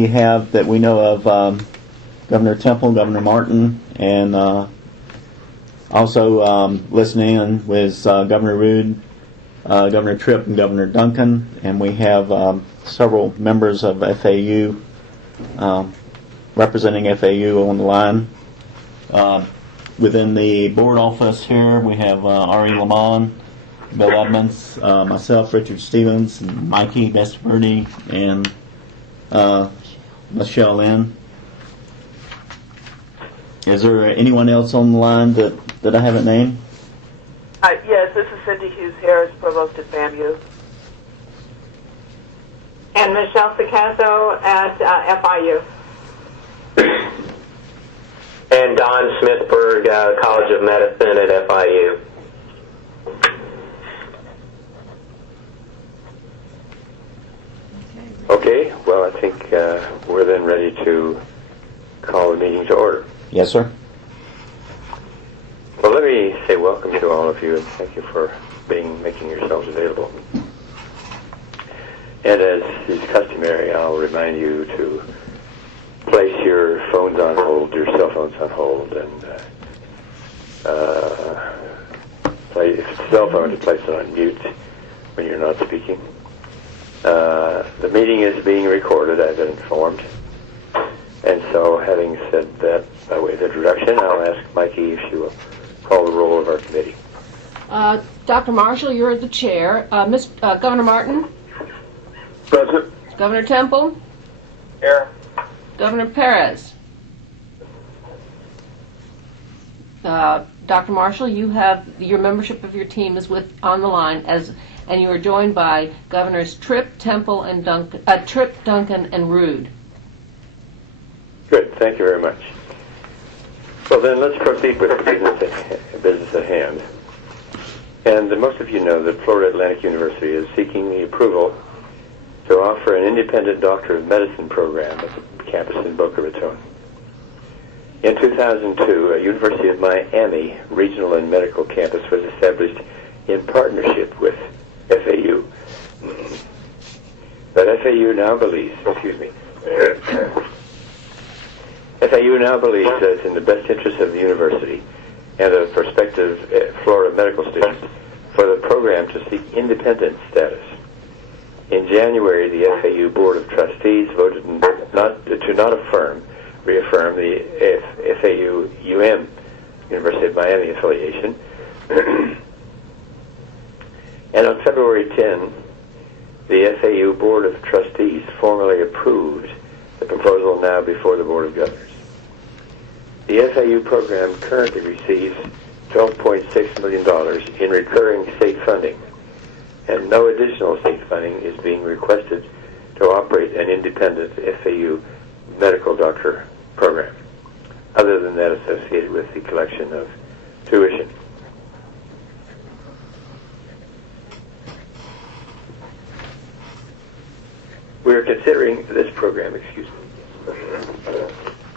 we have that we know of Governor Temple, Governor Martin, and also listening in with Governor Rood, Governor Tripp, and Governor Duncan, and we have several members of FAU representing FAU on the line. Within the board office here, we have Ari Lamont, Bill Edmonds, myself, Richard Stevens, and Mikey Desperdi, and Michelle Lynn. Is there anyone else on the line that I haven't named? Yes, this is Cindy Hughes Harris, Provost at FAMU. And Michelle Picasso at FIU. And Don Smithberg, College of Medicine at FIU. Okay, well, I think we're then ready to call the meeting to order. Yes, sir. Well, let me say welcome to all of you and thank you for making yourselves available. And as is customary, I'll remind you to place your phones on hold, your cell phones on hold, and if it's a cell phone, to place it on mute when you're not speaking. The meeting is being recorded, I've been informed. And so, having said that by way of introduction, I'll ask Mikey if she will call the roll of our committee. Dr. Marshall, you're the chair. Governor Martin? Present. Governor Temple? Here. Governor Perez? Dr. Marshall, you have your membership of your team is on the line and you are joined by Governors Tripp, Temple, and Duncan, and Rood. Good. Thank you very much. Well, then let's proceed with the business at hand. And most of you know that Florida Atlantic University is seeking the approval to offer an independent Doctor of Medicine program at the campus in Boca Raton. In 2002, a University of Miami regional and medical campus was established in partnership with FAU. But FAU now believes, FAU now believes that it's in the best interest of the university and of prospective Florida medical students for the program to seek independent status. In January, the FAU Board of Trustees voted to not reaffirm the FAU-UM, University of Miami affiliation. And on February 10, the FAU Board of Trustees formally approved the proposal now before the Board of Governors. The FAU program currently receives $12.6 million in recurring state funding, and no additional state funding is being requested to operate an independent FAU medical doctor program, other than that associated with the collection of tuition. We're considering this program,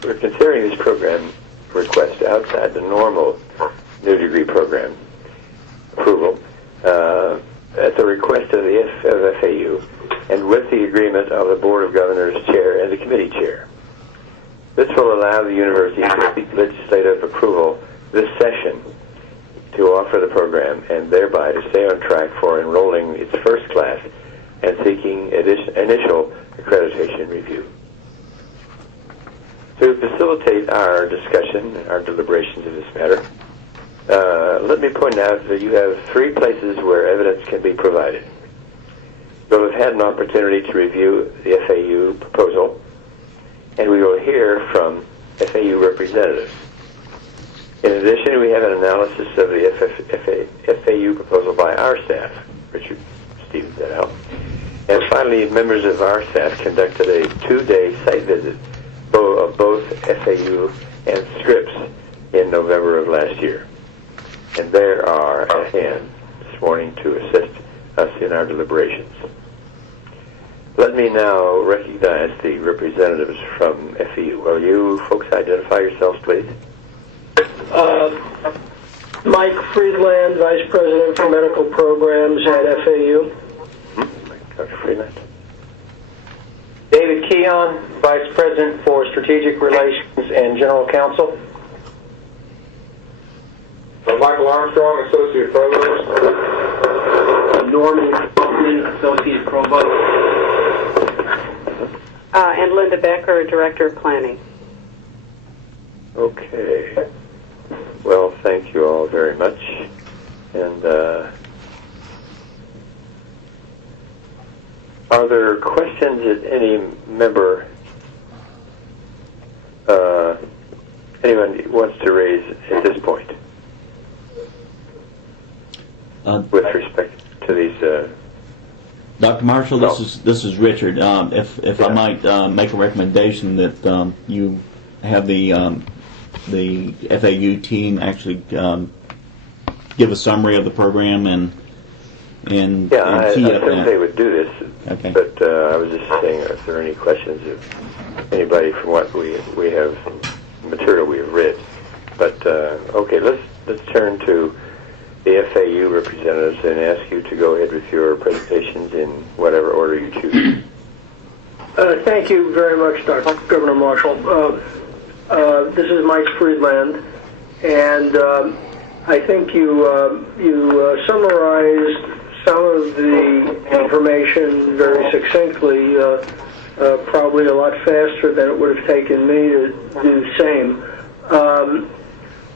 We're considering this program request outside the normal new degree program approval at the request of the FAU and with the agreement of the Board of Governors chair and the committee chair. This will allow the university to seek legislative approval this session to offer the program and thereby to stay on track for enrolling its first class and seeking initial accreditation review. To facilitate our discussion, our deliberations of this matter, let me point out that you have three places where evidence can be provided. You'll have had an opportunity to review the FAU proposal, and we will hear from FAU representatives. In addition, we have an analysis of the FAU proposal by our staff, Richard Stevens et al. And finally, members of our staff conducted a 2-day site visit of both FAU and Scripps in November of last year. And they are at hand this morning to assist us in our deliberations. Let me now recognize the representatives from FAU. Will you folks identify yourselves, please? Mike Friedland, Vice President for Medical Programs at FAU. Dr. Freeland. David Key, Dion, Vice President for Strategic Relations and General Counsel. Michael Armstrong, Associate Provost. Norman Kaufman, Associate Provost. And Linda Becker, Director of Planning. Okay. Well, thank you all very much. And are there questions that any member, anyone wants to raise at this point with respect to these? Dr. Marshall, this is Richard. If I might make a recommendation that you have the FAU team actually give a summary of the program and I key up assumed that. they would do this. Okay. But I was just saying, if there are any questions of anybody from what we have material we have read. But okay, let's turn to the FAU representatives and ask you to go ahead with your presentations in whatever order you choose. Thank you very much, Dr. Governor Marshall. This is Mike Friedland, and I think you summarized some of the information very succinctly, probably a lot faster than it would have taken me to do the same.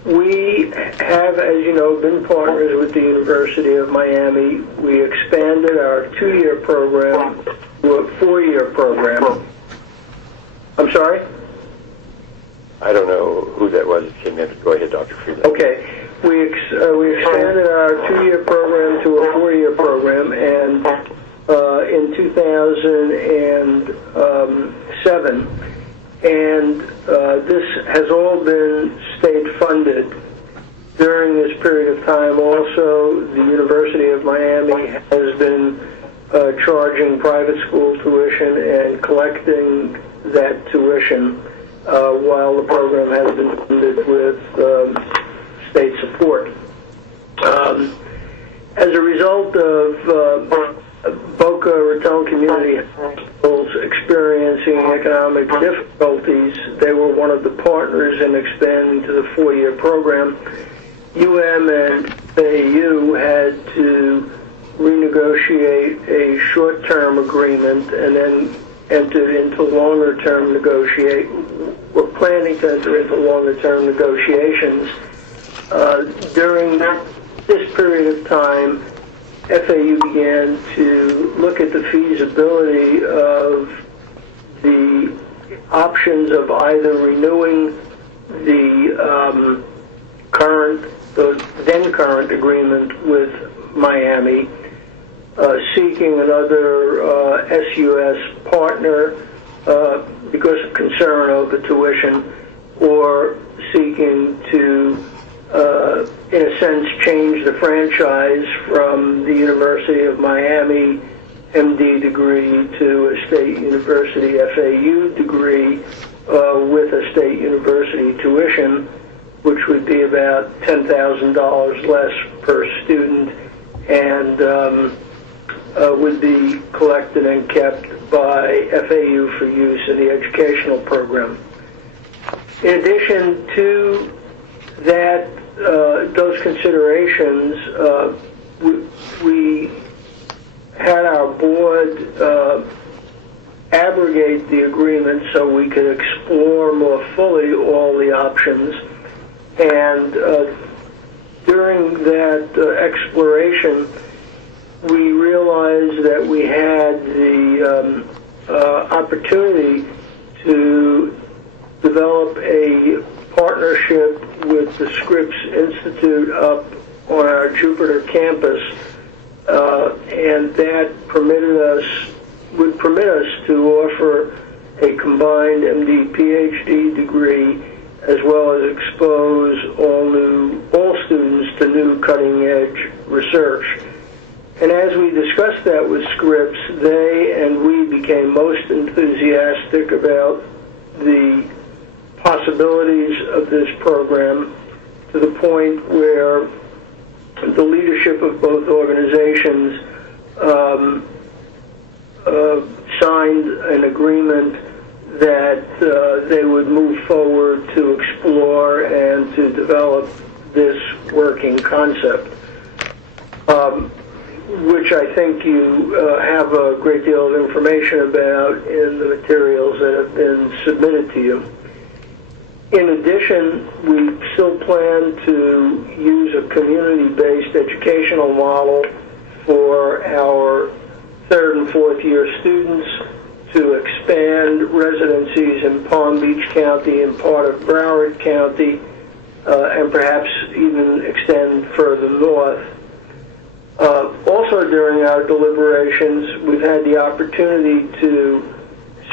We have, as you know, been partners with the University of Miami. We expanded our 2-year program to a 4-year program. I'm sorry? I don't know who that was that came in. Go ahead, Dr. Friedland. Okay. We expanded our 2-year program to a 4-year program, and in 2007, and this has all been state funded. During this period of time, also, the University of Miami has been charging private school tuition and collecting that tuition while the program has been funded with state support. As a result of Boca Raton Community Hospitals experiencing economic difficulties, they were one of the partners in expanding to the 4-year program. UM and AU had to renegotiate a short-term agreement and then entered into longer-term we're planning to enter into longer-term negotiations. During this period of time, FAU began to look at the feasibility of the options of either renewing the then current agreement with Miami, seeking another SUS partner because of concern over tuition, or seeking to, in a sense, change the franchise from the University of Miami MD degree to a State University FAU degree with a State University tuition, which would be about $10,000 less per student, and would be collected and kept by FAU for use in the educational program. In addition to that, those considerations, we had our board abrogate the agreement so we could explore more fully all the options. And during that exploration, we realized that we had the opportunity to develop a partnership with the Scripps Institute up on our Jupiter campus, and that would permit us to offer a combined MD-PhD degree, as well as expose all students to new cutting-edge research. And as we discussed that with Scripps, they and we became most enthusiastic about the possibilities of this program, to the point where the leadership of both organizations signed an agreement that they would move forward to explore and to develop this working concept, which I think you have a great deal of information about in the materials that have been submitted to you. In addition, we still plan to use a community-based educational model for our third and fourth year students to expand residencies in Palm Beach County and part of Broward County, and perhaps even extend further north. Also during our deliberations, we've had the opportunity to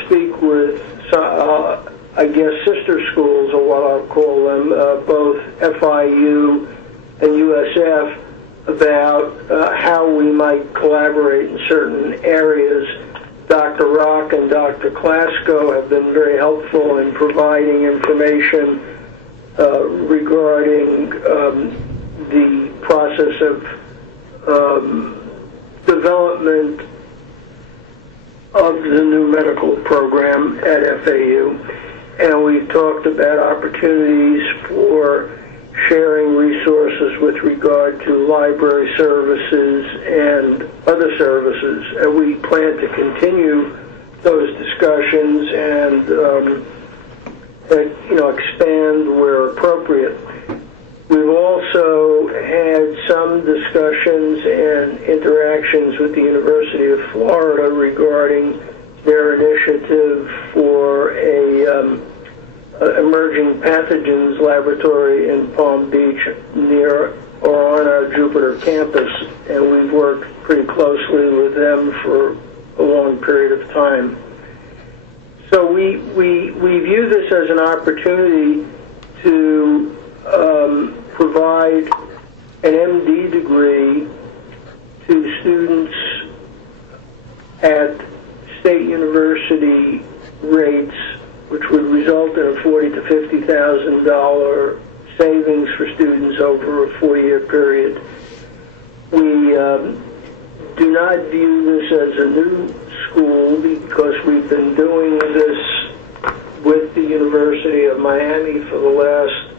speak with, I guess, sister schools, or what I'll call them, both FIU and USF, about how we might collaborate in certain areas. Dr. Rock and Dr. Klasko have been very helpful in providing information regarding the process of development of the new medical program at FAU. And we've talked about opportunities for sharing resources with regard to library services and other services. And we plan to continue those discussions and expand where appropriate. We've also had some discussions and interactions with the University of Florida regarding their initiative for a emerging pathogens laboratory in Palm Beach near or on our Jupiter campus, and we've worked pretty closely with them for a long period of time. So we view this as an opportunity to provide an MD degree to students at state university rates, which would result in a $40,000 to $50,000 savings for students over a 4-year period. We do not view this as a new school because we've been doing this with the University of Miami for the last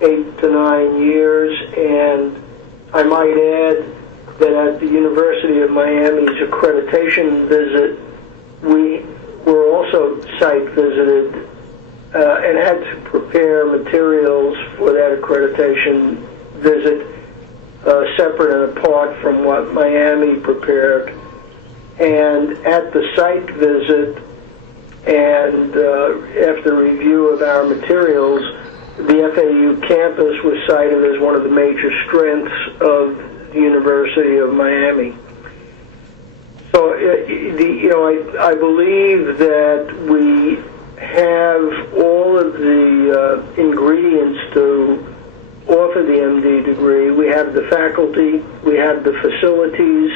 8 to 9 years, and I might add that at the University of Miami's accreditation visit, we were also site visited and had to prepare materials for that accreditation visit separate and apart from what Miami prepared. And at the site visit and after review of our materials, the FAU campus was cited as one of the major strengths of the University of Miami. So, I believe that we have all of the ingredients to offer the MD degree. We have the faculty, we have the facilities,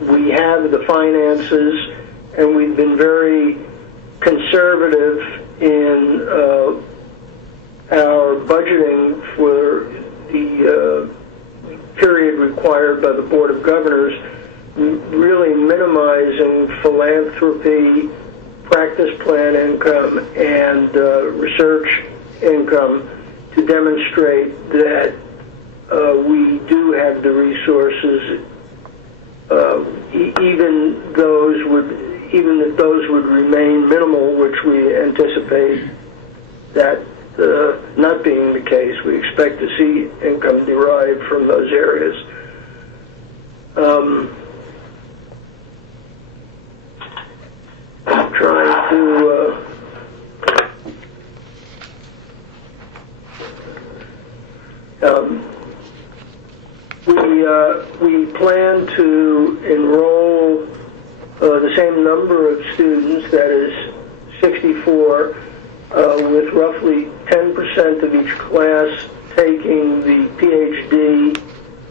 we have the finances, and we've been very conservative in our budgeting for the period required by the Board of Governors, really minimizing philanthropy, practice plan income, and research income to demonstrate that we do have the resources, even if those would remain minimal, which we anticipate that not being the case. We expect to see income derived from those areas. I'm trying to we plan to enroll the same number of students, that is 64, with roughly 10% of each class taking the PhD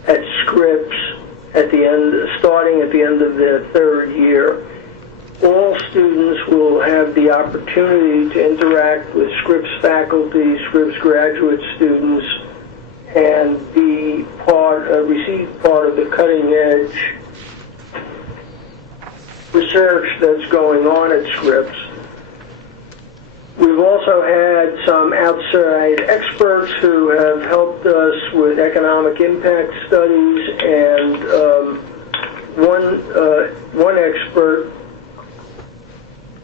at Scripps starting at the end of their third year. All students will have the opportunity to interact with Scripps faculty, Scripps graduate students, and receive part of the cutting edge research that's going on at Scripps. We've also had some outside experts who have helped us with economic impact studies, and one expert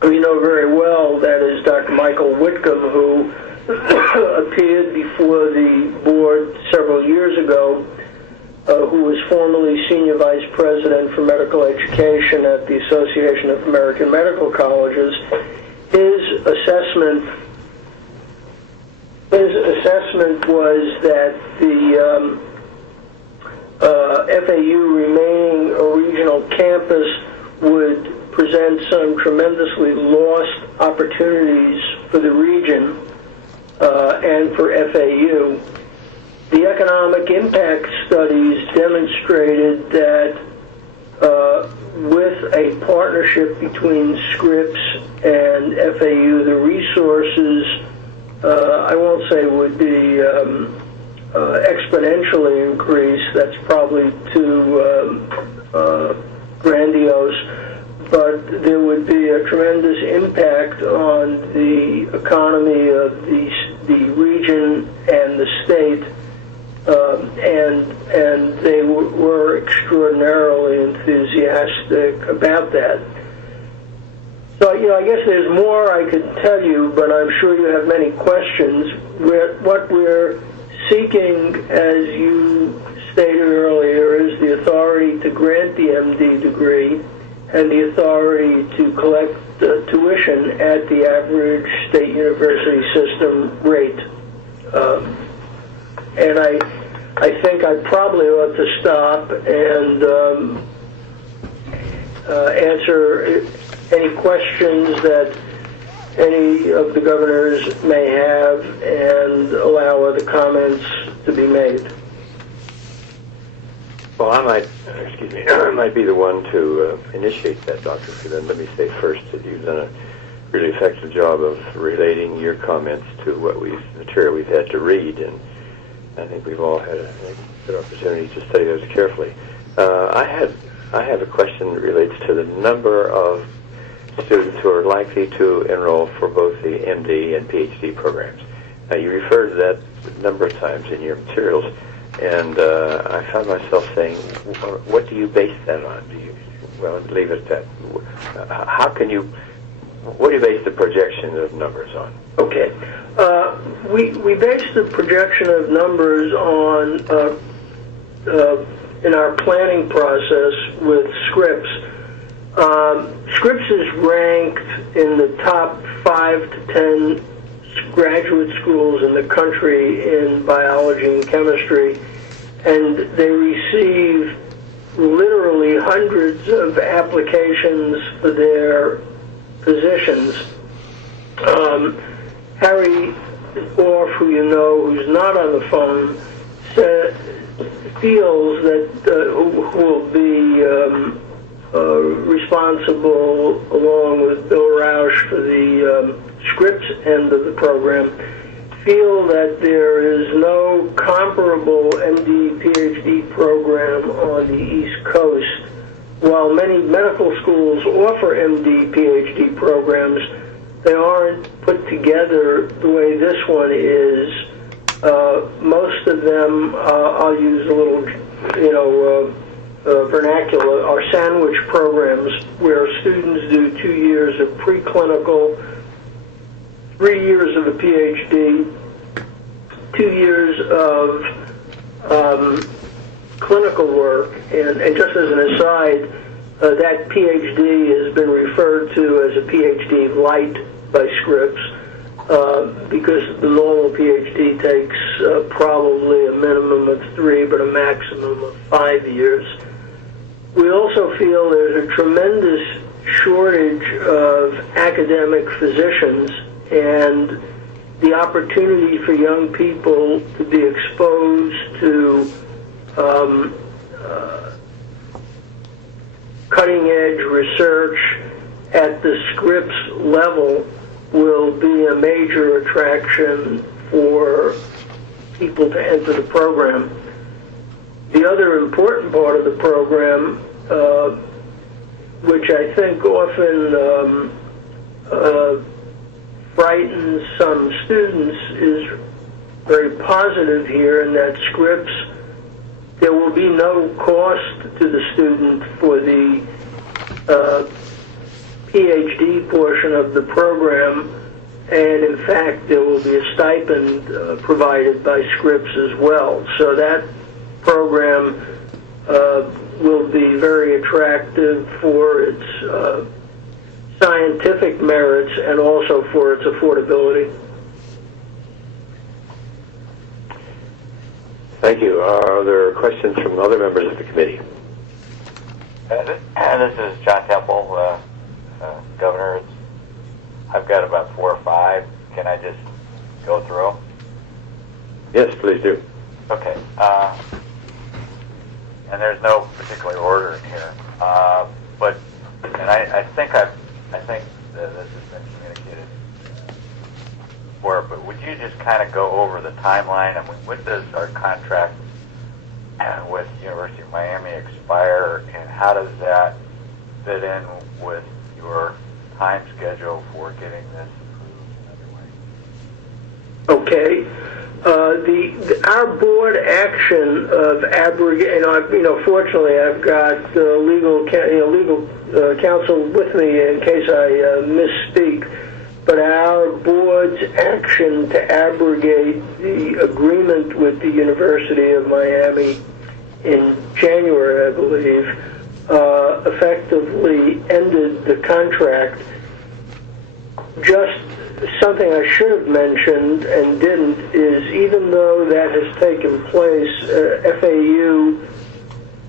who you know very well, that is Dr. Michael Whitcomb, who appeared before the board several years ago, who was formerly Senior Vice President for Medical Education at the Association of American Medical Colleges. His assessment was that the FAU remaining a regional campus would present some tremendously lost opportunities for the region and for FAU. The economic impact studies demonstrated that with a partnership between Scripps and FAU, the resources, I won't say would be exponentially increased. That's probably too grandiose. But there would be a tremendous impact on the economy of the region and the state, and they were extraordinarily enthusiastic about that. So, I guess there's more I could tell you, but I'm sure you have many questions. What we're seeking, as you stated earlier, is the authority to grant the MD degree and the authority to collect tuition at the average state university system rate. And I think I probably ought to stop and answer any questions that any of the governors may have and allow other comments to be made. Well, I might be the one to initiate that, Dr. Freeman. Let me say first that you've done a really effective job of relating your comments to material we've had to read, and I think we've all had a good opportunity to study those carefully. I have a question that relates to the number of students who are likely to enroll for both the MD and PhD programs. You referred to that a number of times in your materials, and I found myself saying, what do you base that on? Well, leave it at that. What do you base the projection of numbers on? Okay. We base the projection of numbers on, in our planning process with Scripps. Scripps is ranked in the top 5 to 10 graduate schools in the country in biology and chemistry, and they receive literally hundreds of applications for their positions. Harry Orff, who you know, who's not on the phone, feels that who will be responsible, along with Bill Roush, for the Scripps end of the program, feel that there is no comparable MD, PhD program on the East Coast. While many medical schools offer MD, PhD programs, they aren't put together the way this one is. Most of them, I'll use a little, vernacular, are sandwich programs where students do 2 years of preclinical, 3 years of a PhD, 2 years of clinical work, and just as an aside, that PhD has been referred to as a PhD light by Scripps because the normal PhD takes probably a minimum of 3 but a maximum of 5 years. We also feel there's a tremendous shortage of academic physicians, and the opportunity for young people to be exposed to cutting-edge research at the Scripps level will be a major attraction for people to enter the program. The other important part of the program, which I think often frightens some students, is very positive here in that scripts, there will be no cost to the student for the PhD portion of the program, and in fact there will be a stipend provided by Scripps as well. So that program will be very attractive for its scientific merits and also for its affordability. Thank you. Are there questions from other members of the committee? This is John Temple, Governor. I've got about 4 or 5. Can I just go through them? Yes, please do. Okay. And there's no particular order in here, but I think that this has been communicated before. But would you just kind of go over the timeline? I mean, when does our contract with University of Miami expire, and how does that fit in with your time schedule for getting this approved and underway? Okay. Our board action of abrogate, fortunately I've got legal counsel with me in case I misspeak, but our board's action to abrogate the agreement with the University of Miami in January, I believe, effectively ended the contract. Just something I should have mentioned and didn't is, even though that has taken place, FAU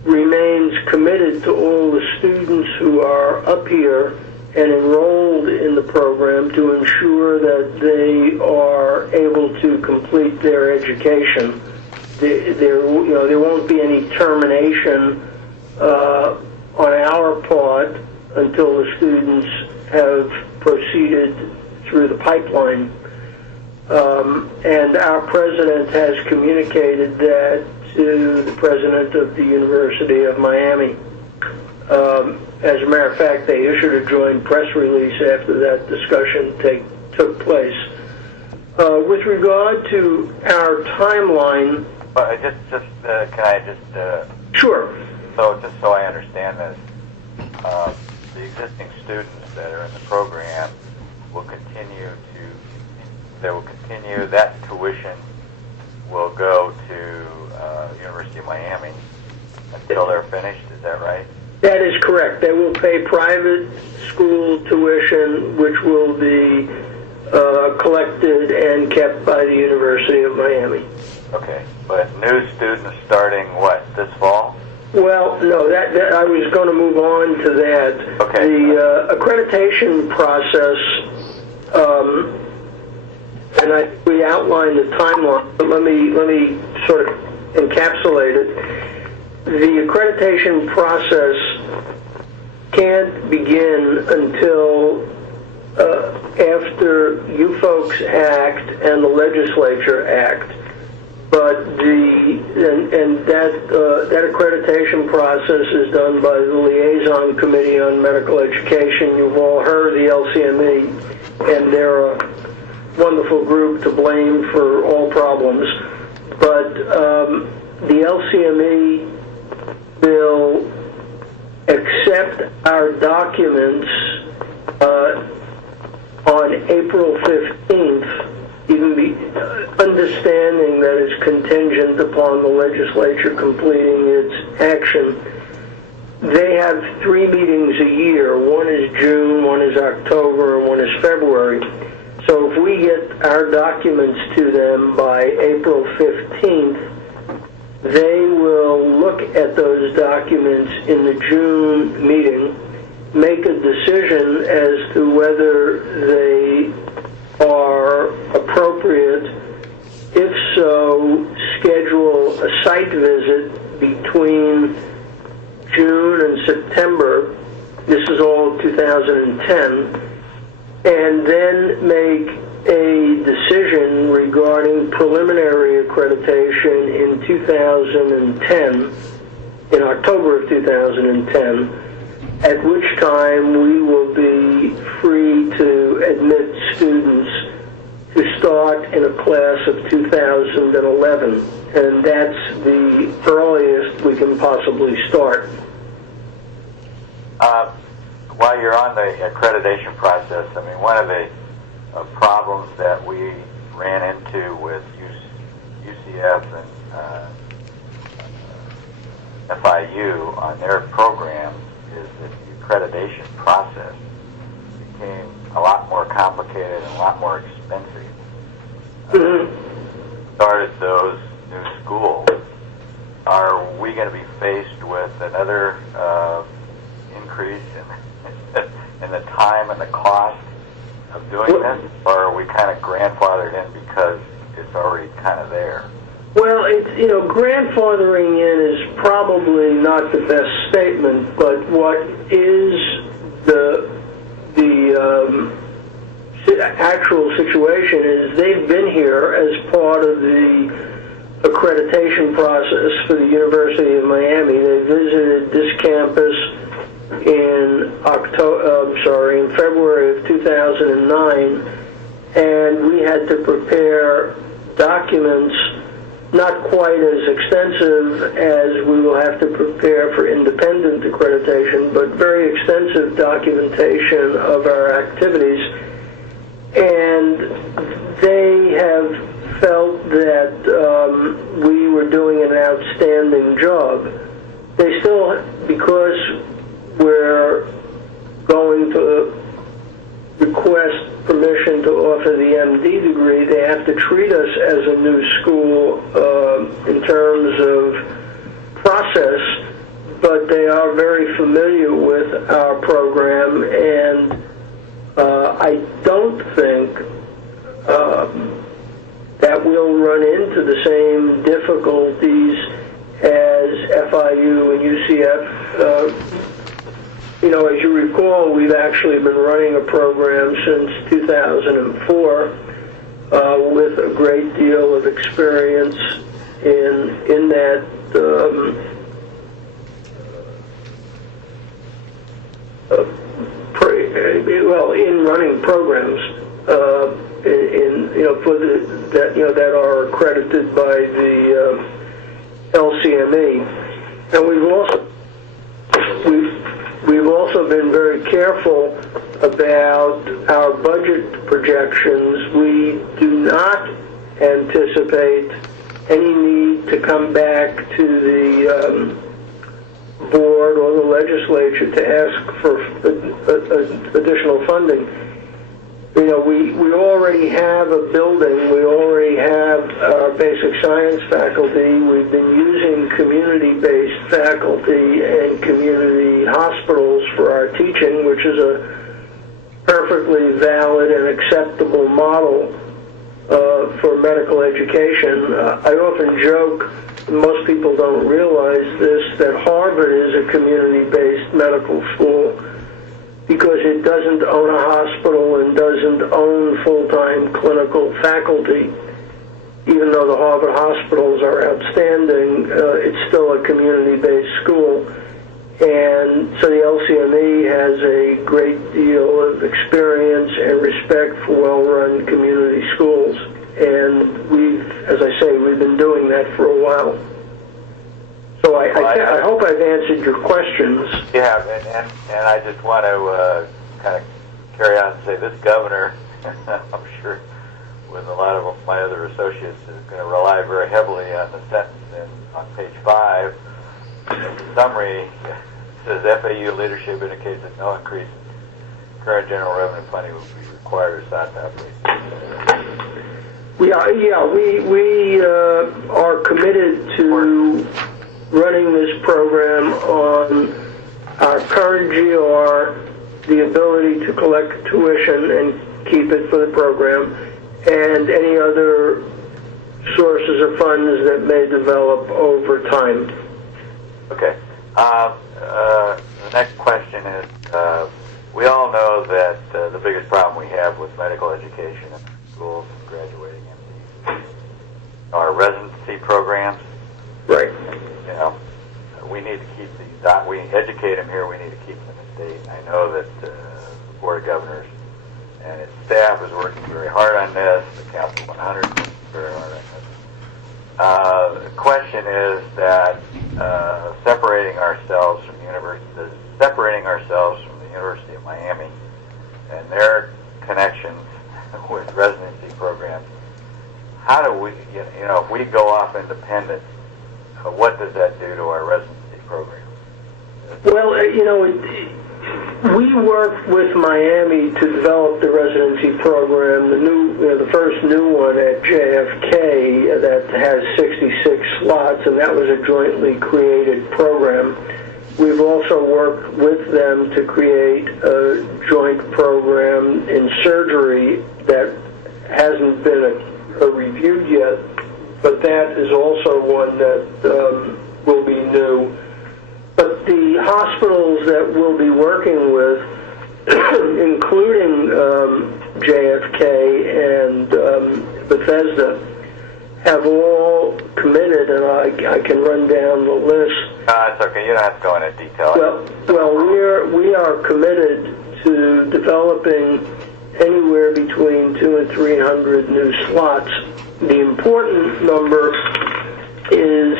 remains committed to all the students who are up here and enrolled in the program to ensure that they are able to complete their education. There won't be any termination on our part until the students have proceeded through the pipeline. And our president has communicated that to the president of the University of Miami. As a matter of fact, they issued a joint press release after that discussion took place. With regard to our timeline... Can I just... Sure. So just so I understand this, the existing students that are in the program will continue that tuition will go to University of Miami until they're finished, is that right? That is correct. They will pay private school tuition, which will be collected and kept by the University of Miami. Okay, but new students starting what, this fall? Well, no, that I was going to move on to that. Okay. The accreditation process, and we outlined the timeline, but let me sort of encapsulate it. The accreditation process can't begin until after you folks act and the legislature act. But that accreditation process is done by the Liaison Committee on Medical Education. You've all heard the LCME, and they're a wonderful group to blame for all problems. But the LCME will accept our documents on April 15th, understanding that it's contingent upon the legislature completing its action. They have 3 meetings a year. One is June, one is October, and one is February. So if we get our documents to them by April 15th, they will look at those documents in the June meeting, make a decision as to whether they are appropriate. If so, schedule a site visit between June and September. This is all 2010. And then make a decision regarding preliminary accreditation in 2010, in October of 2010. at which time we will be free to admit students to start in a class of 2011, and that's the earliest we can possibly start. While you're on the accreditation process, I mean, one of the problems that we ran into with UCF and FIU on their programs is that the accreditation process became a lot more complicated and a lot more expensive. Started those new schools. Are we going to be faced with another increase in the time and the cost of doing this, or are we kind of grandfathered in because it's already kind of there? Well, grandfathering in is probably not the best statement, but what is the actual situation is they've been here as part of the accreditation process for the University of Miami. They visited this campus in February of 2009, and we had to prepare documents not quite as extensive as we will have to prepare for independent accreditation, but very extensive documentation of our activities. And they have felt that we were doing an outstanding job. They still, because we're going to request permission to offer the MD degree, they have to treat us as a new school in terms of process, but they are very familiar with our program, and I don't think that we'll run into the same difficulties as FIU and UCF. As you recall, we've actually been running a program since 2004 with a great deal of experience in that in running programs that are accredited by the LCME, and we've also been very careful about our budget projections. We do not anticipate any need to come back to the board or the legislature to ask for additional funding. We already have a building. We already have our basic science faculty. We've been using community-based faculty and community hospitals for our teaching, which is a perfectly valid and acceptable model for medical education. I often joke, most people don't realize this, that Harvard is a community-based medical school because it doesn't own a hospital and doesn't own full-time clinical faculty. Even though the Harvard hospitals are outstanding, it's still a community-based school. And so the LCME has a great deal of experience and respect for well-run community schools. And as I say, we've been doing that for a while. So I hope I've answered your questions. Yeah, and I just want to kind of carry on and say this governor, I'm sure with a lot of my other associates, is going to rely very heavily on the sentence on page 5. The summary says FAU leadership indicates that no increase in current general revenue funding will be required or sought to operate. We are committed to running this program on our current GR, the ability to collect tuition and keep it for the program, and any other sources of funds that may develop over time. Okay. The next question is, we all know that the biggest problem we have with medical education in schools and graduating MDs are residency programs. Right. We need to keep these, we educate them here, we need to keep them in state. I know that the Board of Governors and its staff is working very hard on this. The Council 100 is working very hard on this. The question is that separating ourselves from the University of Miami and their connections with residency programs. How do we, if we go off independent, what does that do to our residency program? Well, we worked with Miami to develop the residency program, the first new one at JFK that has 66 slots, and that was a jointly created program. We've also worked with them to create a joint program in surgery that hasn't been reviewed yet, but that is also one that will be new. But the hospitals that we'll be working with, including JFK and Bethesda, have all committed, and I can run down the list. It's okay. You don't have to go into detail. Well, we are committed to developing anywhere between 200 and 300 new slots. The important number is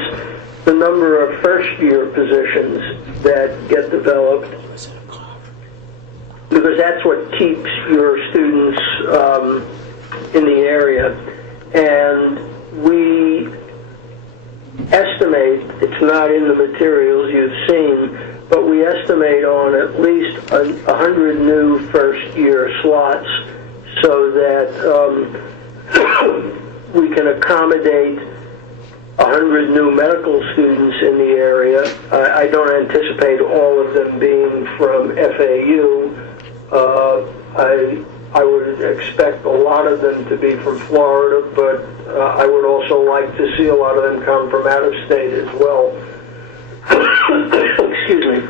the number of first-year positions that get developed, because that's what keeps your students in the area. And we estimate, it's not in the materials you've seen, but we estimate on at least 100 new first-year slots so that we can accommodate 100 new medical students in the area. I don't anticipate all of them being from FAU. I would expect a lot of them to be from Florida, but I would also like to see a lot of them come from out of state as well. Excuse me.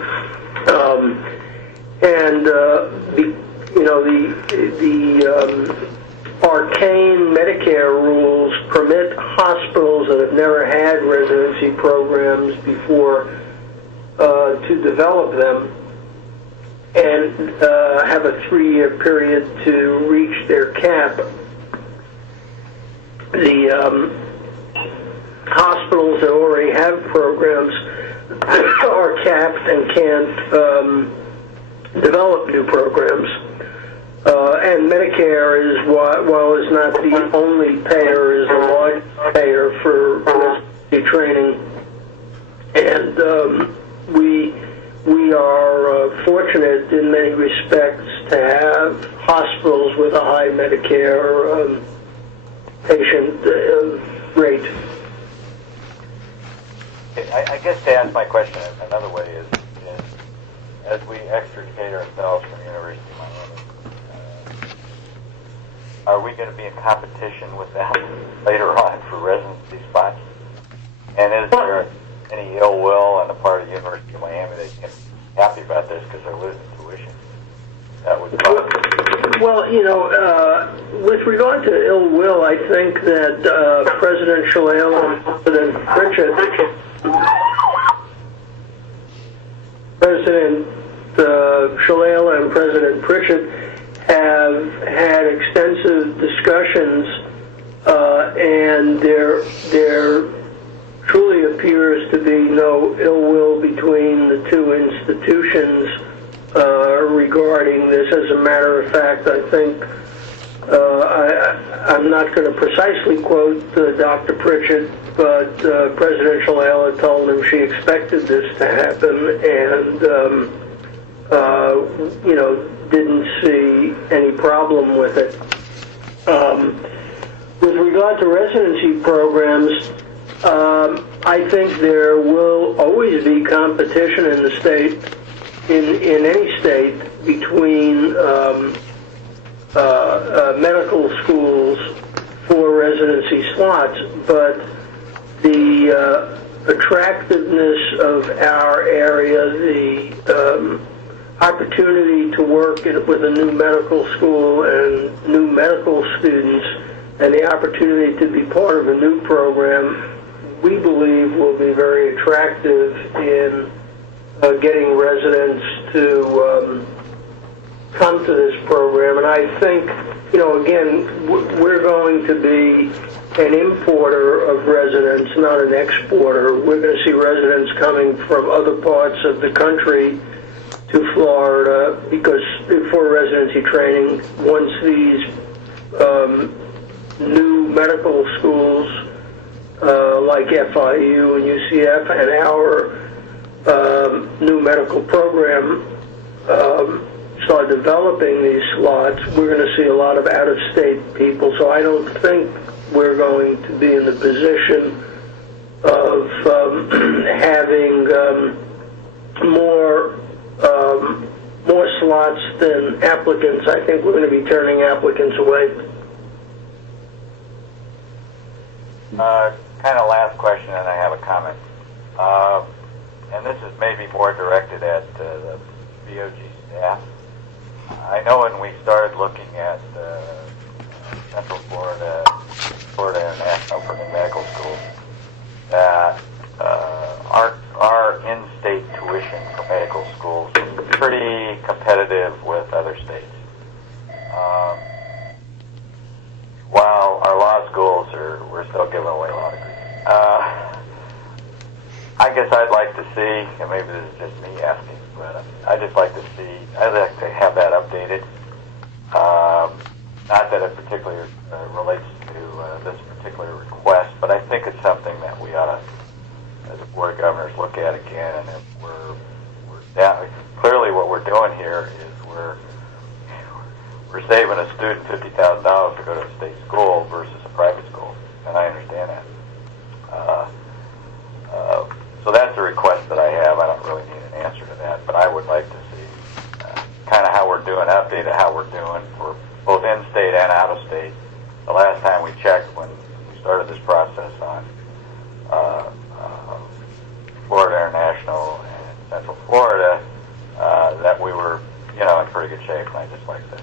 The arcane Medicare rules permit hospitals that have never had residency programs before to develop them and have a 3-year period to reach their cap. The hospitals that already have programs are capped and can't develop new programs. And Medicare is, while it's not the only payer, is a large payer for residency training. And we are fortunate in many respects to have hospitals with a high Medicare patient rate. I guess to ask my question another way is as we extricate ourselves from University of Miami, are we going to be in competition with them later on for residency spots? And is there any ill will on the part of the University of Miami that can be happy about this because they're losing tuition? That would Well, with regard to ill will, I think that President Shalala and President Pritchett have had extensive discussions, and there truly appears to be no ill will between the two institutions regarding this. As a matter of fact, I think I'm not going to precisely quote Dr. Pritchett, but President Shalala told him she expected this to happen and didn't see any problem with it. With regard to residency programs, I think there will always be competition in the state, in any state, between medical schools for residency slots, but the attractiveness of our area, the opportunity to work with a new medical school and new medical students, and the opportunity to be part of a new program, we believe will be very attractive in getting residents to come to this program. And I think, again, we're going to be an importer of residents, not an exporter. We're going to see residents coming from other parts of the country to Florida because for residency training, once these new medical schools like FIU and UCF and our new medical program start developing these slots, we're going to see a lot of out-of-state people. So I don't think we're going to be in the position of having more slots than applicants. I think we're going to be turning applicants away. Kind of last question, and I have a comment. And this is maybe more directed at the BOG staff. I know when we started looking at Central Florida International for the medical school, that our in-state tuition for medical schools is pretty competitive with other states. While our law schools we're still giving away law degrees. I guess I'd like to see, and maybe this is just me asking, but I'd like to have that updated. Not that it particularly relates to this particular request, but I think it's something that we ought to, as a Board of Governors, look at again. And if we're down, clearly what we're doing here is we're saving a student $50,000 to go to a state school versus a private school, and I understand that. So that's a request that I have. I don't really need an answer to that, but I would like to see kind of how we're doing, updated how we're doing for both in-state and out-of-state. The last time we checked when we started this process on Florida International and Central Florida, that we were, in pretty good shape, and I just like to.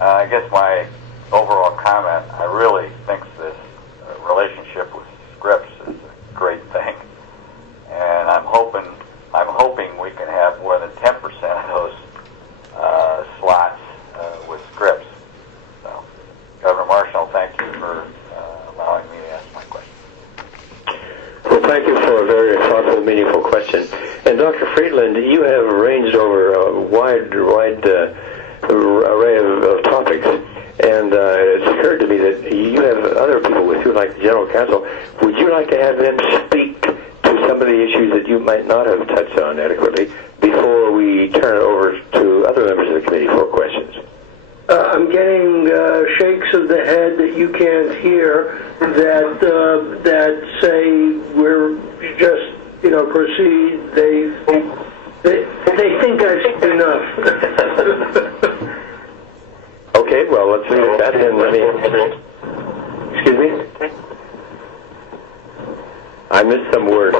I guess my overall comment, I really think this relationship with Scripps is a great thing, and I'm hoping we can have more than 10% of those slots with Scripps. So, Governor Marshall, thank you for allowing me to ask my question. Well, thank you for a very thoughtful, meaningful question. And Dr. Friedland, you have ranged over a wide array of topics. And it's occurred to me that you have other people with you, like the General Counsel. Would you like to have them speak to some of the issues that you might not have touched on adequately before we turn it over to other members of the committee for questions? I'm getting shakes of the head that you can't hear that say we're just proceed. They think I've enough. Okay, well, let's leave it at that, and excuse me? I missed some words.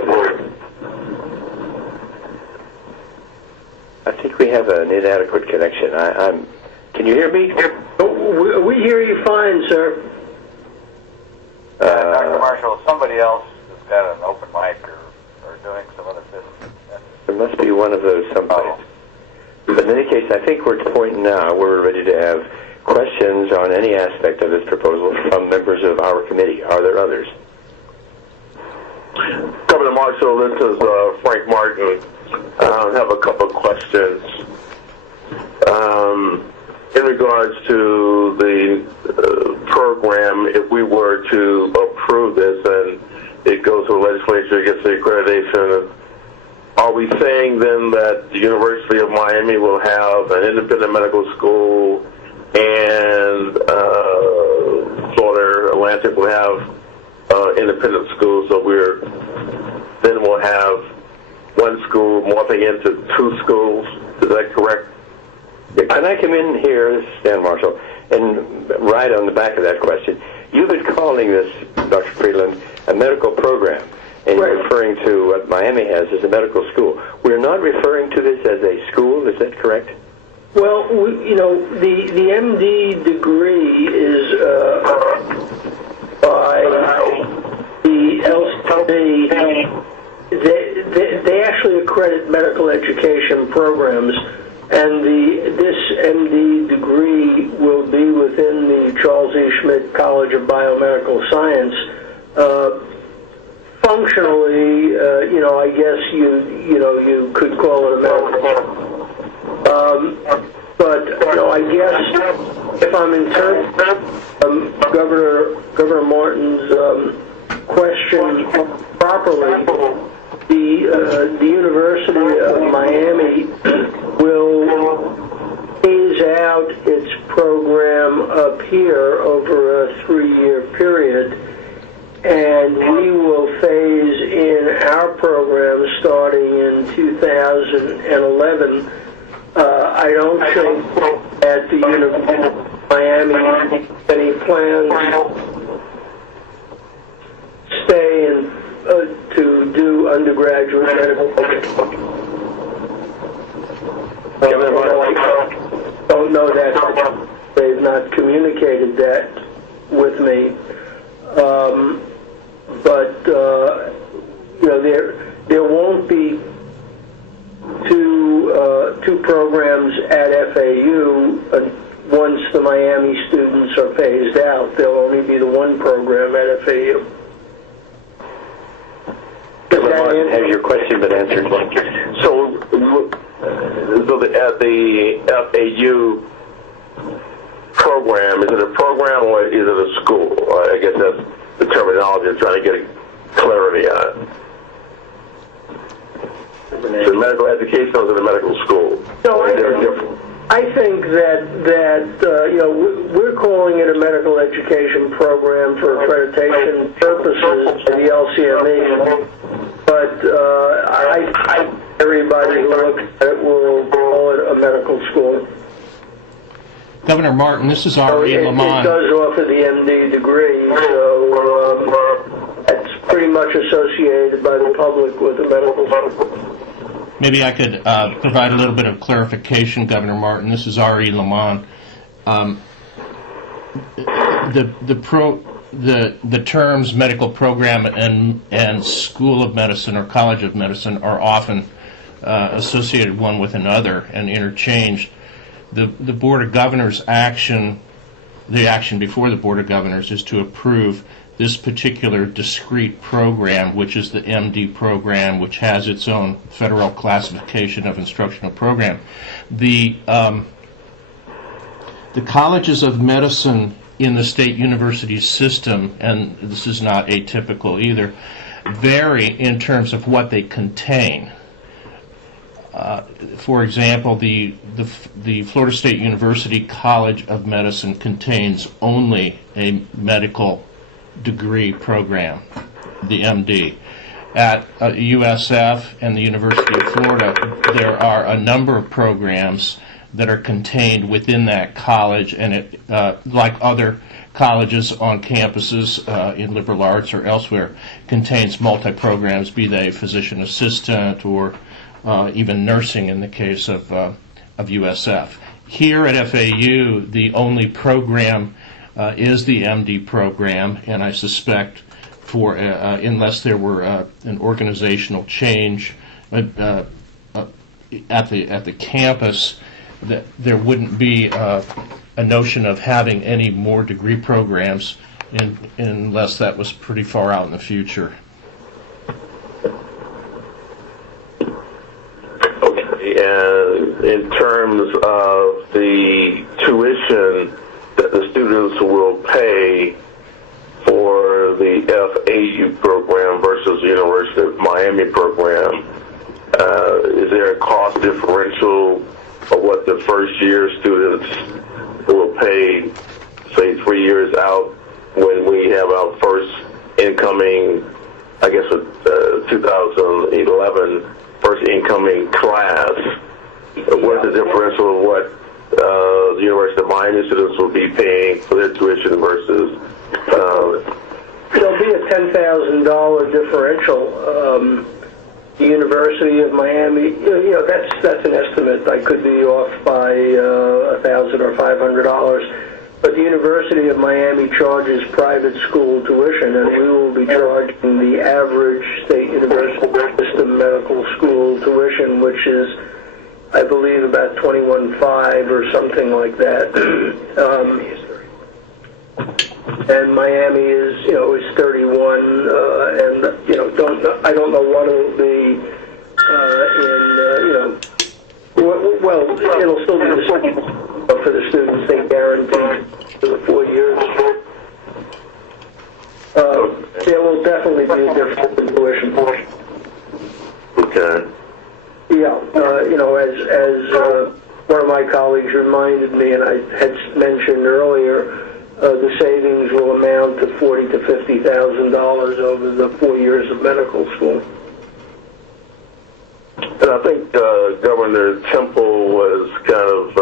I think we have an inadequate connection. Can you hear me? Oh, we hear you fine, sir. Dr. Marshall, somebody else has got an open mic or doing some other business. There must be one of those someplace. Oh. But in any case, I think we're at the point now where we're ready to have questions on any aspect of this proposal from members of our committee. Are there others? Governor Marshall, this is Frank Martin. I have a couple of questions. In regards to the program, if we were to approve this and it goes to the legislature, gets the accreditation, are we saying then that the University of Miami will have an independent medical school and Florida Atlantic will have independent schools, so we'll have one school morphing into two schools? Is that correct? Can I come in here, this is Stan Marshall, and right on the back of that question? You've been calling this, Dr. Friedland, a medical program, and you're referring to what Miami has as a medical school. We're not referring to this as a school, is that correct? Well, the MD degree is by the LCD. they actually accredit medical education programs, and this MD degree will be within the Charles E. Schmidt College of Biomedical Science. Functionally, I guess you could call it a medical. But I guess if I'm interpreting Governor Martin's question properly, the University of Miami will phase out its program up here over a 3-year period, and we will phase in our program starting in 2011. I don't think at the University of Miami any plans stay and to do undergraduate medical education. I don't know that. They've not communicated that with me. But there won't be two programs at FAU once the Miami students are phased out. There'll only be the one program at FAU. Has your question been answered? So at the FAU program, is it a program or is it a school? I guess that's the terminology I'm trying to get clarity on. Is it medical education or is it a medical school? No, I think that we're calling it a medical education program for accreditation purposes by the LCME, but everybody who looks at it will call it a medical school. Governor Martin, this is R.E. Lamont. It does offer the MD degree, so that's pretty much associated by the public with a medical school. Maybe I could provide a little bit of clarification, Governor Martin. This is R.E. Lamont. The terms medical program and School of Medicine or College of Medicine are often associated one with another and interchanged. The Board of Governors action before the Board of Governors is to approve this particular discrete program, which is the MD program, which has its own federal classification of instructional program. The colleges of medicine in the state university system, and this is not atypical either, vary in terms of what they contain. For example, the Florida State University College of Medicine contains only a medical degree program, the MD. At USF and the University of Florida, there are a number of programs that are contained within that college, and it, like other colleges on campuses in liberal arts or elsewhere, contains multi-programs, be they physician assistant or even nursing in the case of USF. Here at FAU, the only program is the MD program, and I suspect unless there were an organizational change at the campus, that there wouldn't be a notion of having any more degree programs unless that was pretty far out in the future. And in terms of the tuition that the students will pay for the FAU program versus the University of Miami program, is there a cost differential of what the first-year students will pay, say, 3 years out when we have our first incoming, I guess, 2011, first incoming class? What's the differential of what the University of Miami students will be paying for their tuition versus... There'll be a $10,000 differential. The University of Miami, that's an estimate. I could be off by $1,000 or $500. but the University of Miami charges private school tuition, and we will be charging the average state university system medical school tuition, which is, I believe, about $21,500 or something like that. And Miami is, is 31, and I don't know what it'll be well, it'll still be the same for the students. They guarantee for the 4 years. There will definitely be a difference in tuition. Okay. Yeah, as one of my colleagues reminded me, and I had mentioned earlier, the savings will amount to $40,000 to $50,000 over the 4 years of medical school. And I think Governor Temple was kind of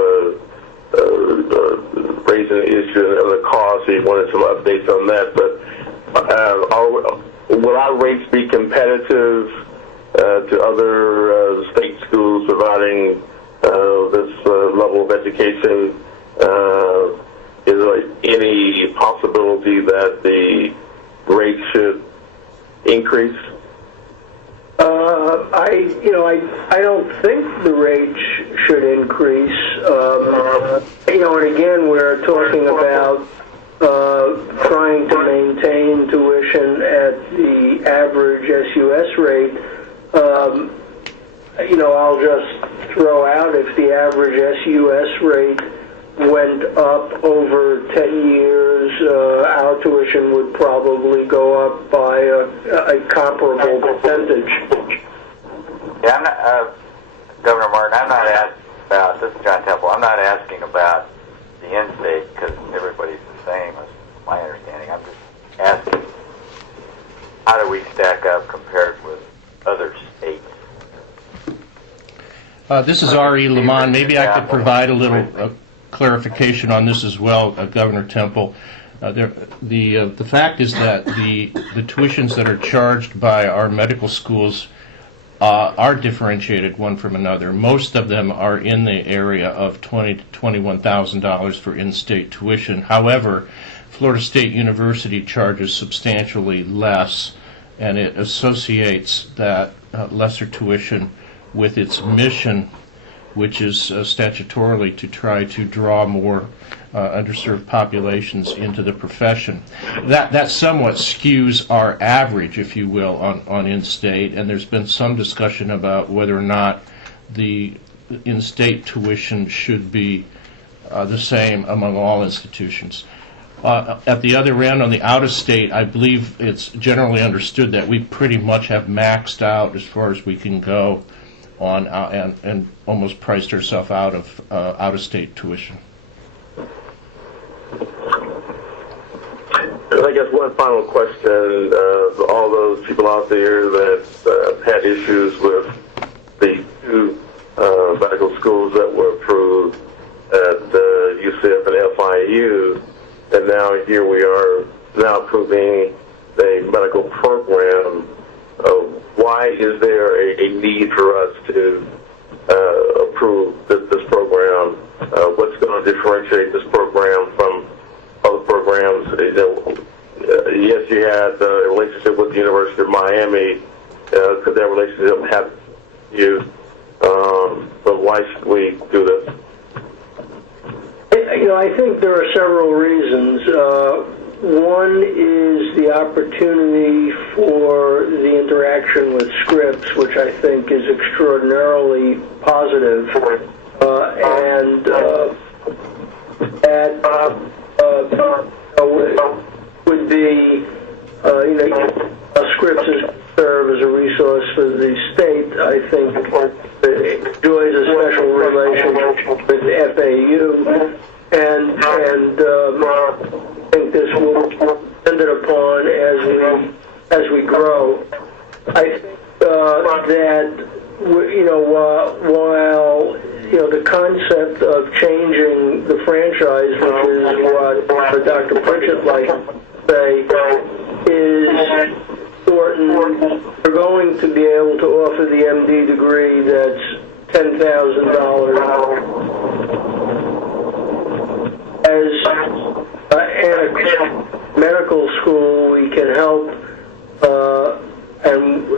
raising the issue of the cost. He wanted some updates on that. But will our rates be competitive to other state schools providing this level of education? Is there any possibility that the rates should increase? I don't think the rates should increase. And again, we're talking about trying to maintain tuition at the average SUS rate. I'll just throw out, if the average SUS rate went up over 10 years, our tuition would probably go up by a comparable percentage. Yeah, I'm not, Governor Martin, I'm not asking about, this is John Temple, I'm not asking about the in-state, because everybody's the same, as my understanding. I'm just asking, how do we stack up compared with other states? This is R.E. Lamont. Maybe I could provide a little clarification on this as well, Governor Temple. The fact is that the tuitions that are charged by our medical schools are differentiated one from another. Most of them are in the area of $20,000 to $21,000 for in-state tuition. However, Florida State University charges substantially less, and it associates that lesser tuition with its mission, which is statutorily to try to draw more underserved populations into the profession. That somewhat skews our average, if you will, on in-state, and there's been some discussion about whether or not the in-state tuition should be the same among all institutions. At the other end, on the out-of-state, I believe it's generally understood that we pretty much have maxed out as far as we can go on and almost priced ourselves out of out-of-state tuition. And I guess one final question, all those people out there that had issues with the two medical schools that were approved at UCF and FIU, and now here we are now approving a medical program. Why is there a need for us to approve this program? What's going to differentiate this program from other programs? Yes, you had a relationship with the University of Miami. Could that relationship have you? But why should we do this? I think there are several reasons. One is the opportunity for the interaction with Scripps, which I think is extraordinarily positive, and that would be, Scripps serve as a resource for the state. I think it enjoys a special relationship with FAU, and I think this will be depended upon as we grow. I think that while the concept of changing the franchise, which is what Dr. Pritchett likes to say, is important. We're going to be able to offer the MD degree that's $10,000. as a medical school, we can help, and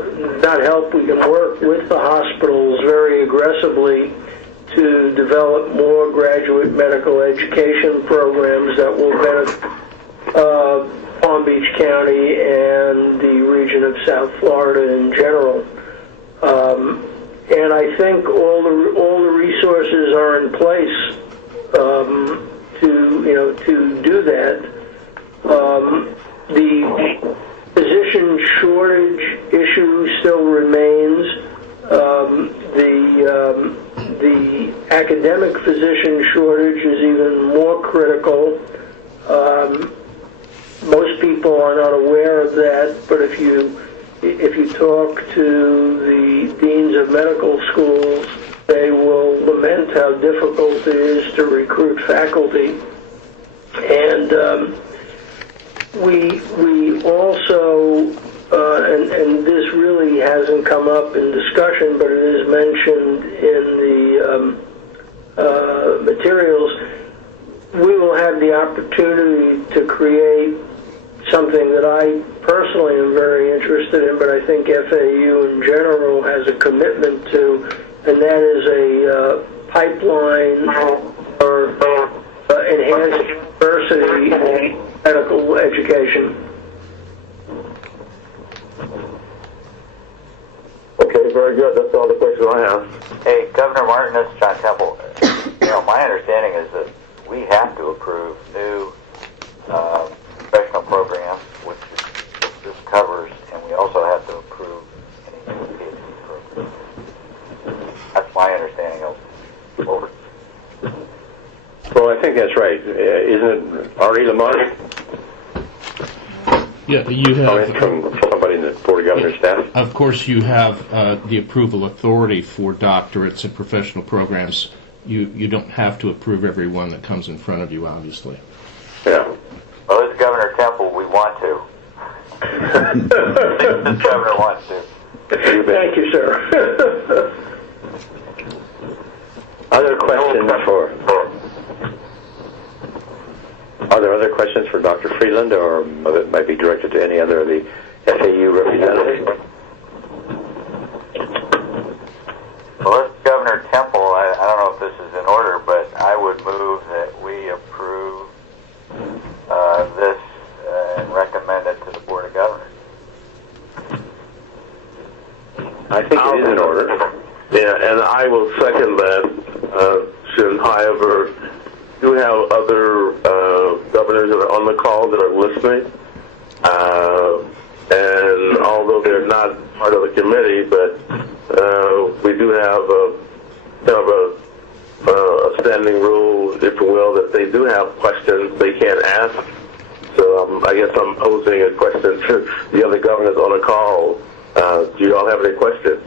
not help, we can work with the hospitals very aggressively to develop more graduate medical education programs that will benefit Palm Beach County and the region of South Florida in general. And I think all the resources are in place to do that. The physician shortage issue still remains. The academic physician shortage is even more critical. Most people are not aware of that, but if you talk to the deans of medical schools, they will lament how difficult it is to recruit faculty. And we also, and this really hasn't come up in discussion, but it is mentioned in the materials, we will have the opportunity to create something that I personally am very interested in, but I think FAU in general has a commitment to, and that is a pipeline for enhanced diversity in medical education. Okay, very good. That's all the questions I have. Hey, Governor Martin, this is John Temple. My understanding is that we have to approve new professional programs, which this covers, and we also have to approve any new PhD programs. That's my understanding of over. Well, I think that's right. Isn't it Ari Lamont? Yeah, you have. From somebody in the Board of Governors staff. Of course, you have the approval authority for doctorates and professional programs. You don't have to approve every one that comes in front of you, obviously. Yeah. Well, this is Governor Temple. We want to. The governor wants to. Thank you, sir. Other questions for? Are there other questions for Dr. Freeland, or that might be directed to any other of the FAU representatives? Well, this is Governor Temple. I don't know if this is in order, but I would move that we approve this and recommend it to the Board of Governors. I think it is in order. Yeah, and I will second that. However, do have other governors that are on the call that are listening. And although they're not part of the committee, but we do have a standing rule, if you will, that they do have questions they can't ask. So I guess I'm posing a question to the other governors on the call. Do you all have any questions?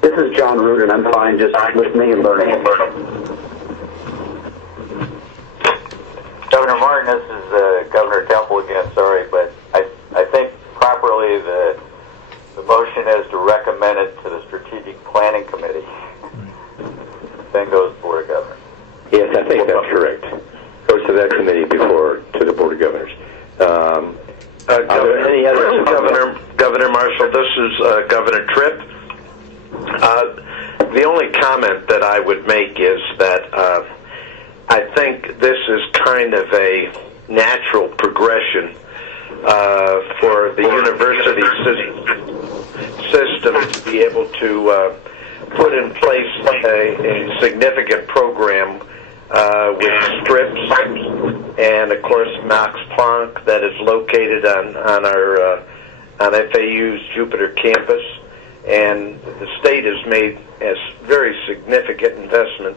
This is John Root, and I'm fine just listening and learning. Governor Martin, this is Governor Temple again, sorry, but I think properly the motion is to recommend it to the Strategic Planning Committee. Then goes to the Board of Governors. Yes, I think that's correct. Goes to that committee before to the Board of Governors. Are there any other Governor Marshall, this is Governor Tripp. The only comment that I would make is that I think this is kind of a natural progression for the university system to be able to put in place a significant program with strips and, of course, Max Planck that is located on our on FAU's Jupiter campus. And the state has made a very significant investment